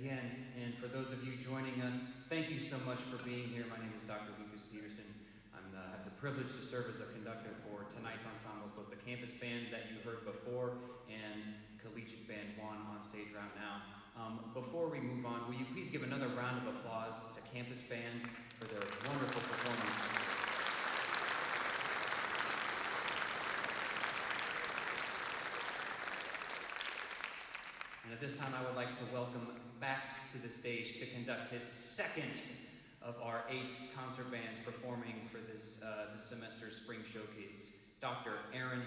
again. And for those of you joining us, thank you so much for being here. My name is Dr. Petersen. I have the privilege to serve as the conductor for tonight's ensembles, both the campus band that you heard before and Collegiate Band 1 on stage right now. Before we move on, will you please give another round of applause to Campus Band for their wonderful performance. And at this time, I would like to welcome back to the stage to conduct his second of our 8 concert bands performing for this semester's spring showcase, Dr. Perrine.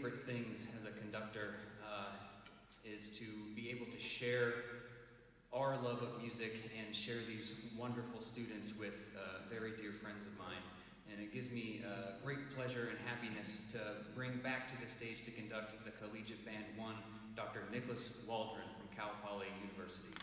favorite things as a conductor is to be able to share our love of music and share these wonderful students with very dear friends of mine. And it gives me great pleasure and happiness to bring back to the stage to conduct the Collegiate Band 1, Dr. Nicholas Waldron from Cal Poly University.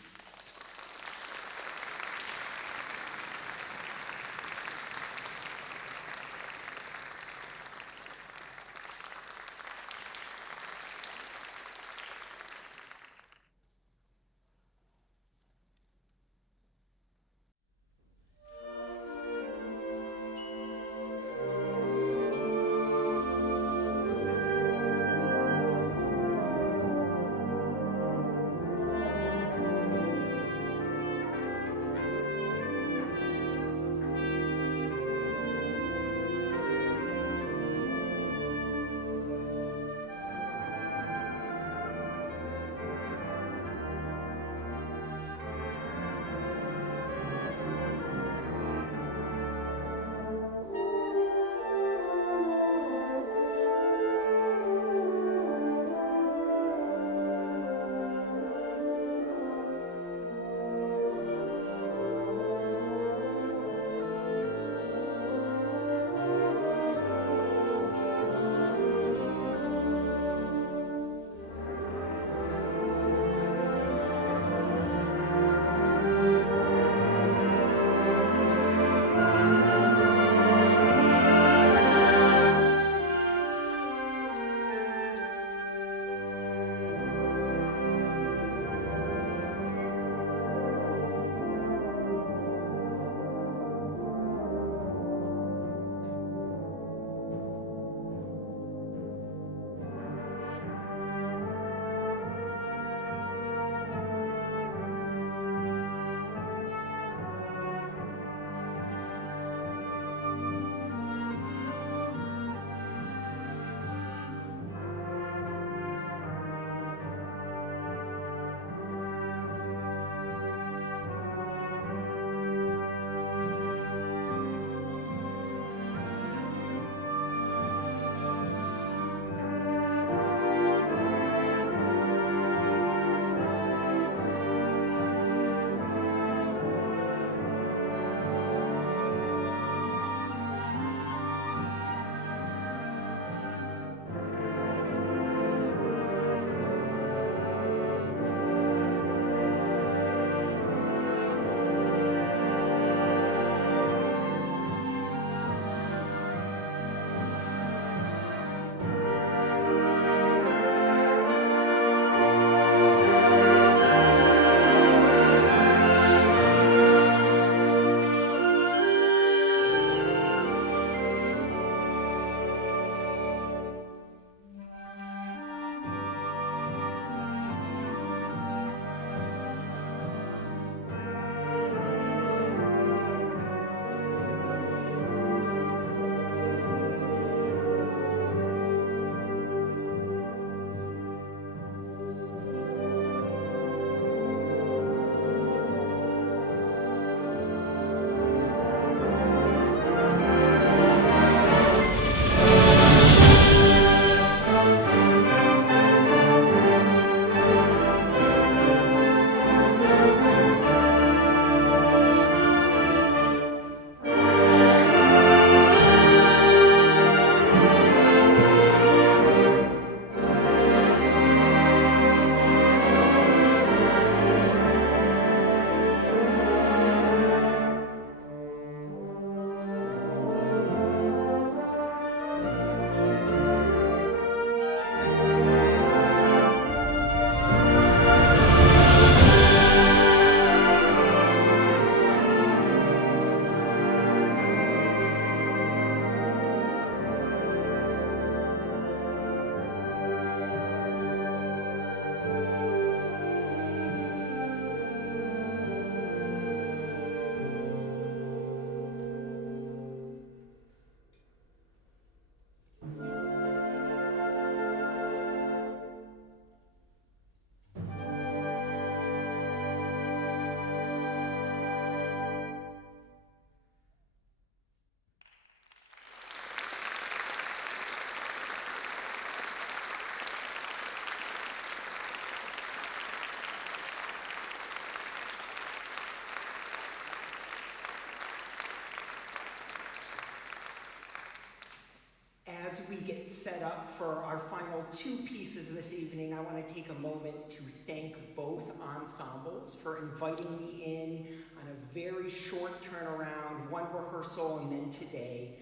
we get set up for our final two pieces this evening, I want to take a moment to thank both ensembles for inviting me in on a very short turnaround, one rehearsal and then today,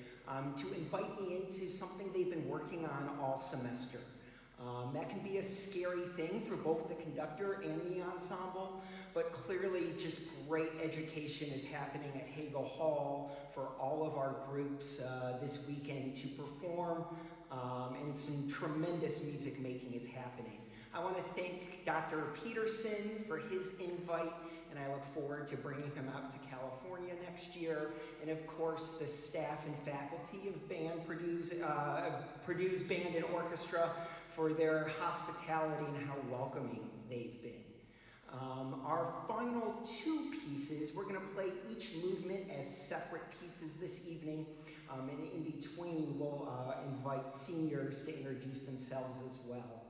to invite me into something they've been working on all semester. That can be a scary thing for both the conductor and the ensemble, but clearly just great education is happening at Hagel Hall for all of our groups this weekend to perform, and some tremendous music making is happening. I want to thank Dr. Petersen for his invite, and I look forward to bringing him out to California next year. And of course, the staff and faculty of Purdue's Band and Orchestra for their hospitality and how welcoming they've been. Our final two pieces, we're going to play each movement as separate pieces this evening, and in between we'll invite seniors to introduce themselves as well.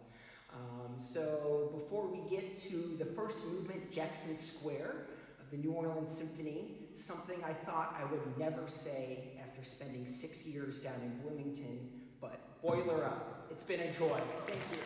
So before we get to the first movement, Jackson Square of the New Orleans Symphony, something I thought I would never say after spending 6 years down in Bloomington, but boiler up. It's been a joy. Thank you.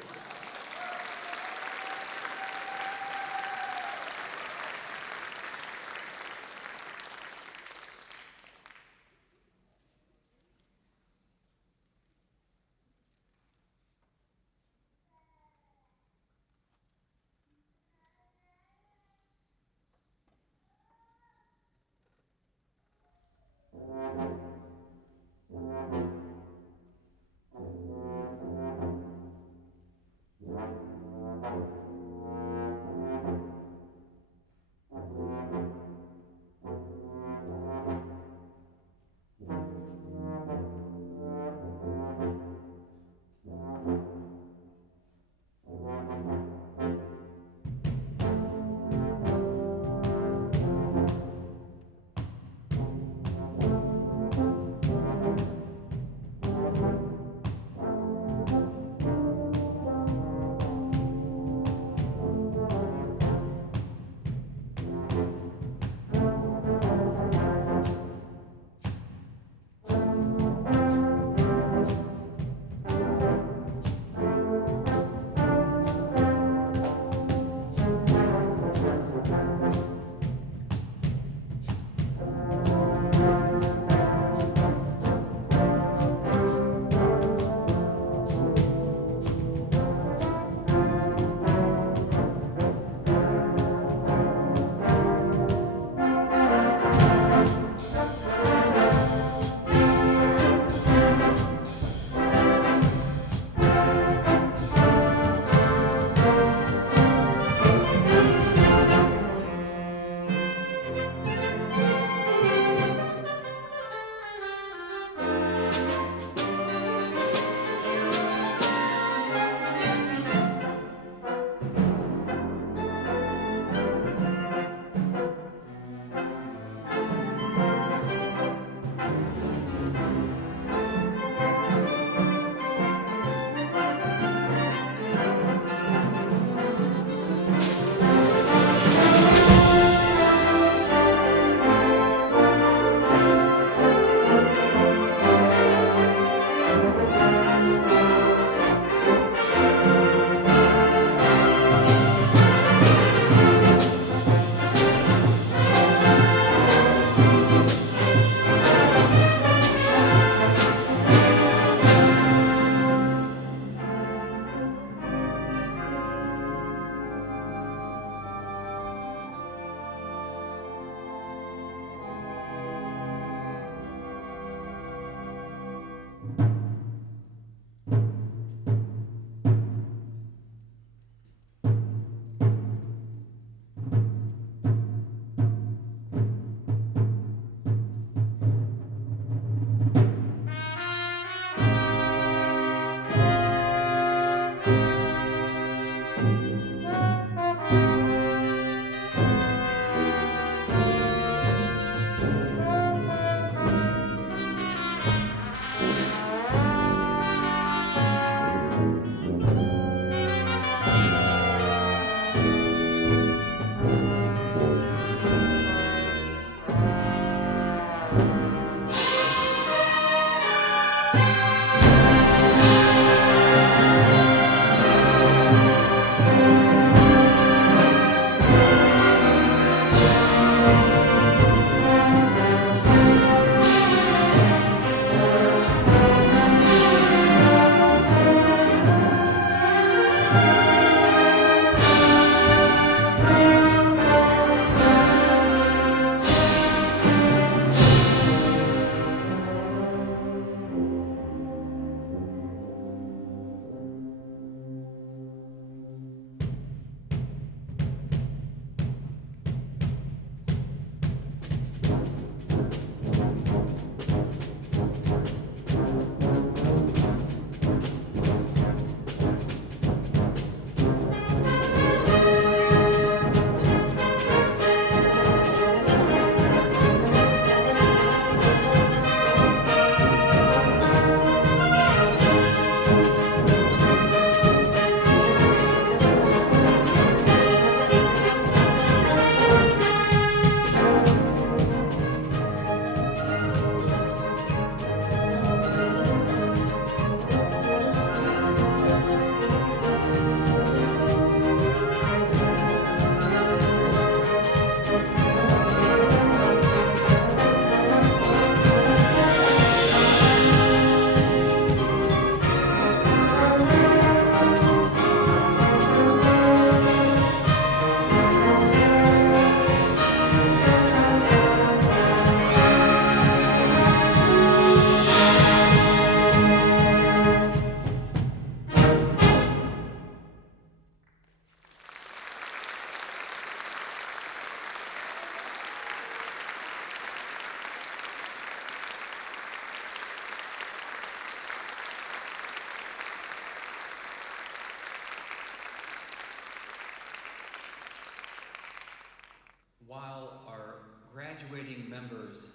while our graduating members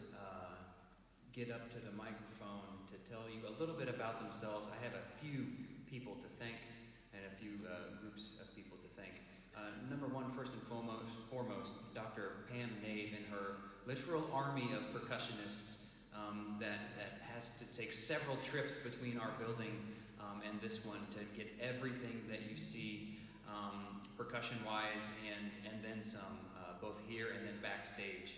get up to the microphone to tell you a little bit about themselves, I have a few people to thank and a few groups of people to thank. Number one, first and foremost, Dr. Pam Nave and her literal army of percussionists that has to take several trips between our building and this one to get everything that you see percussion-wise and then some, both here and then backstage.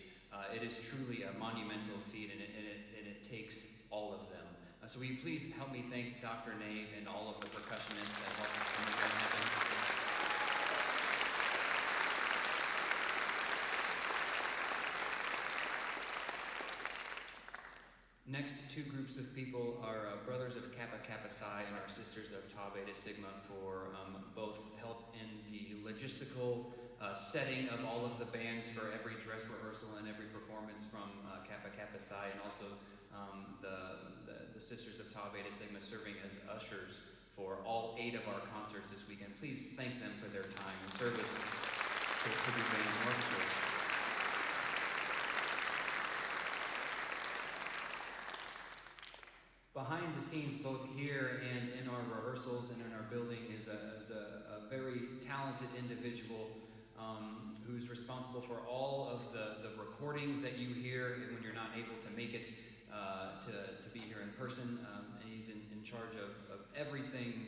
It is truly a monumental feat, and it takes all of them. So will you please help me thank Dr. Nave and all of the percussionists that helped make that happen. Next, two groups of people are brothers of Kappa Kappa Psi and our sisters of Tau Beta Sigma for both help in the logistical setting of all of the bands for every dress rehearsal and every performance from Kappa Kappa Psi, and also the sisters of Tau Beta Sigma serving as ushers for all 8 of our concerts this weekend. Please thank them for their time and service to the bands and orchestras. Behind the scenes, both here and in our rehearsals and in our building, is a very talented individual who's responsible for all of the recordings that you hear when you're not able to make it to be here in person. And he's in charge of everything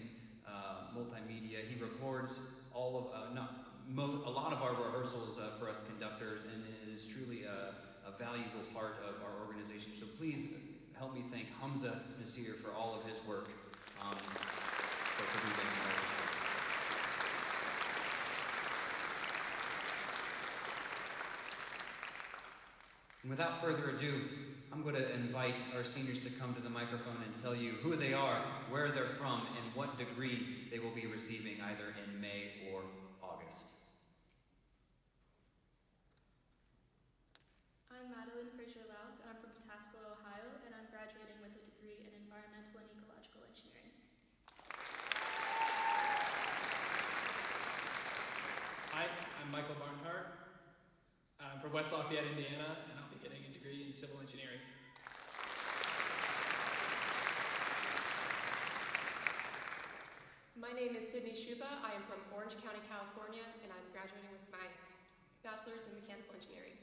multimedia. He records all of a lot of our rehearsals for us conductors, and it is truly a valuable part of our organization. So please help me thank Hamza Nasir for all of his work for Peru Band. And without further ado, I'm going to invite our seniors to come to the microphone and tell you who they are, where they're from, and what degree they will be receiving either in May or August. I'm Madeline Fraser-Louth, and I'm from Pataskala, Ohio, and I'm graduating with a degree in Environmental and Ecological Engineering. Hi, I'm Michael Barnhart. I'm from West Lafayette, Indiana, and I'll be getting a degree in Civil Engineering. My name is Sydney Shuba. I am from Orange County, California, and I'm graduating with my bachelor's in Mechanical Engineering.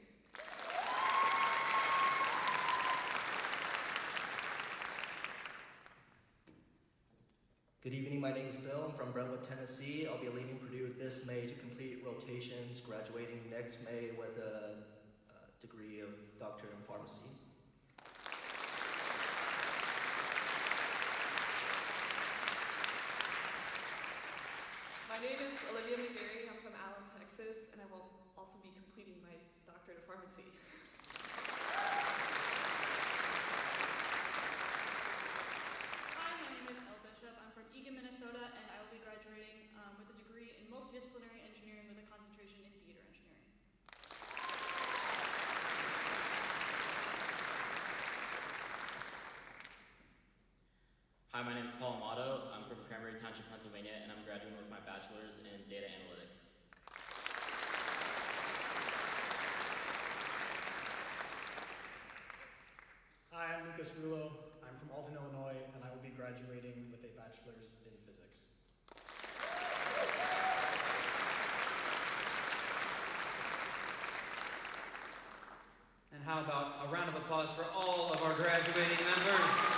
Good evening, my name is Bill. I'm from Brentwood, Tennessee. I'll be leaving Purdue this May to complete rotations, graduating next May with a degree of doctorate in pharmacy. My name is Olivia McVeary. I'm from Allen, Texas, and I will also be completing my doctorate of pharmacy. Minnesota, and I will be graduating with a degree in multidisciplinary engineering with a concentration in theater engineering. Hi, my name is Paul Amato. I'm from Cranberry Township, Pennsylvania, and I'm graduating with my bachelor's in data analytics. Hi, I'm Lucas Rulo. I'm from Alton, Illinois, and I will be graduating with a bachelor's in physics. And how about a round of applause for all of our graduating members?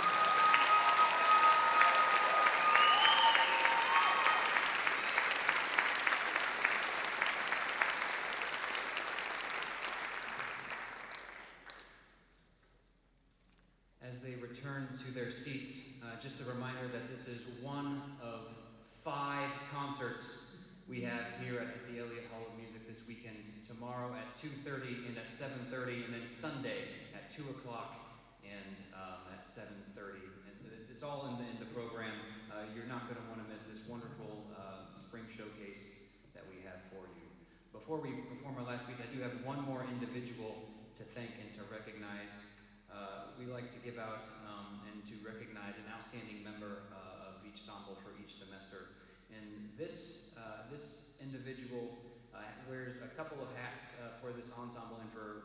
As they return to their seats, just a reminder that this is one of 5 concerts we have here at the Elliott Hall of Music this weekend. Tomorrow at 2:30 and at 7:30, and then Sunday at 2 o'clock and at 7:30. And it's all in the program. You're not going to want to miss this wonderful spring showcase that we have for you. Before we perform our last piece, I do have one more individual to thank and to recognize. We like to give out and to recognize an outstanding member of each ensemble for each semester. And this individual wears a couple of hats for this ensemble and for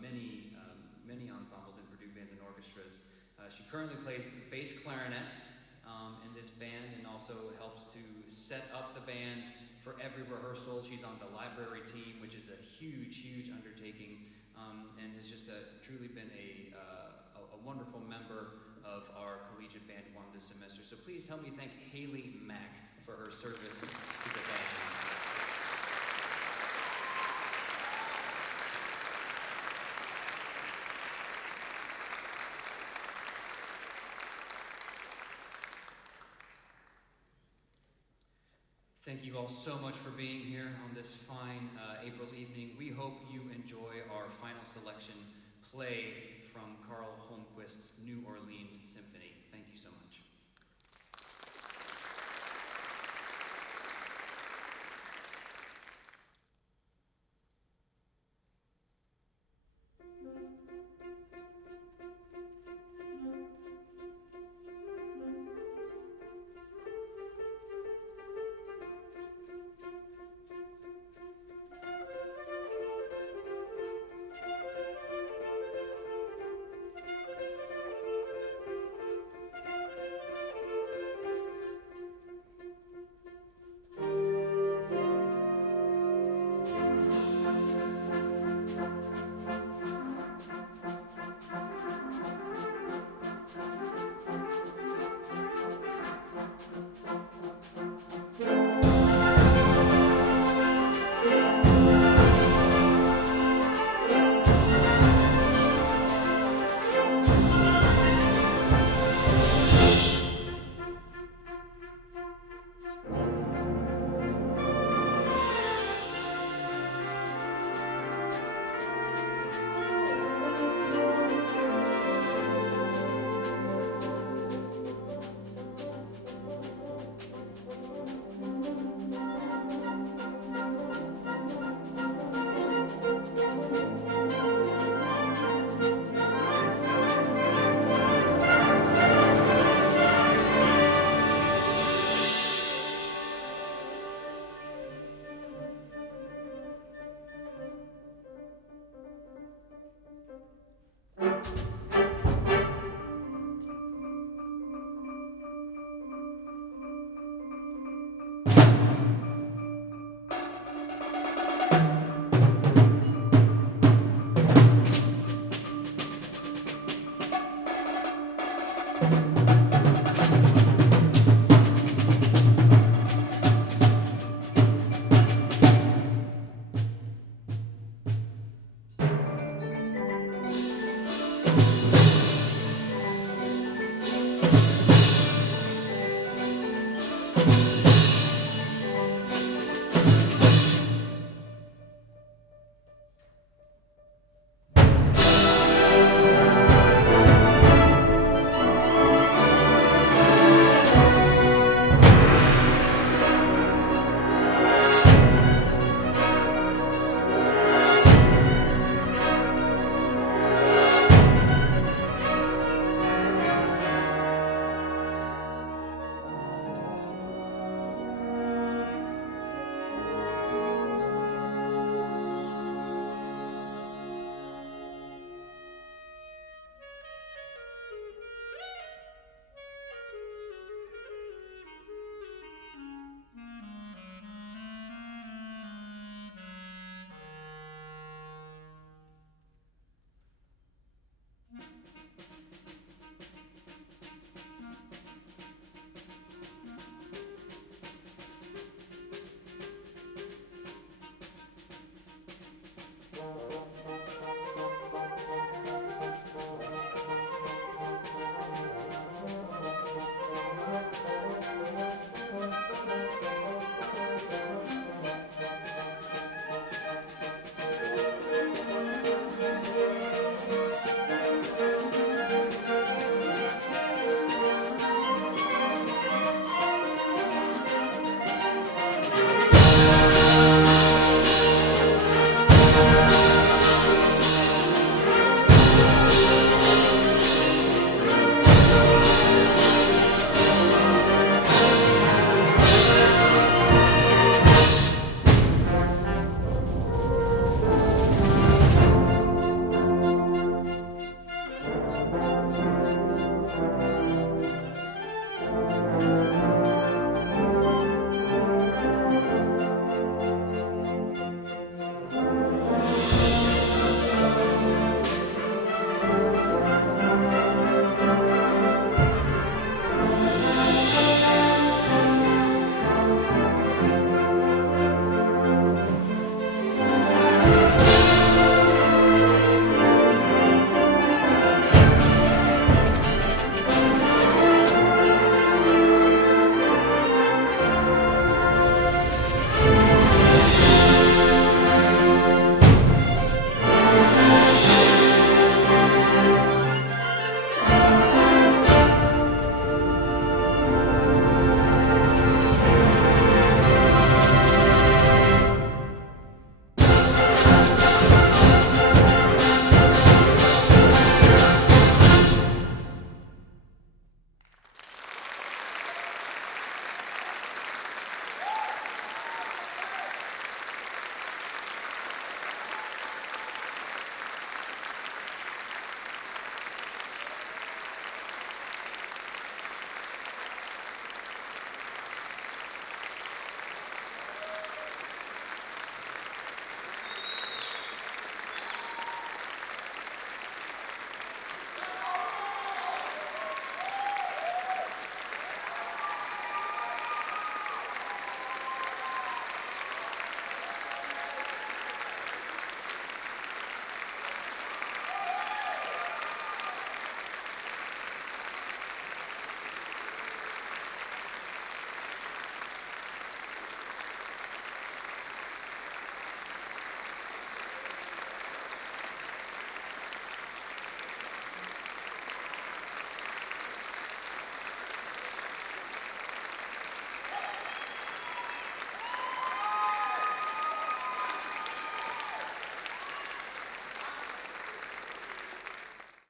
many ensembles in Purdue bands and orchestras. She currently plays bass clarinet in this band and also helps to set up the band for every rehearsal. She's on the library team, which is a huge undertaking, and has just truly been a wonderful member of our collegiate band one this semester. So please help me thank Haley Mack for her service to the band. Thank you all so much for being here on this fine April evening. We hope you enjoy our final selection play from Holmquist's New Orleans Symphony. Thank you so much.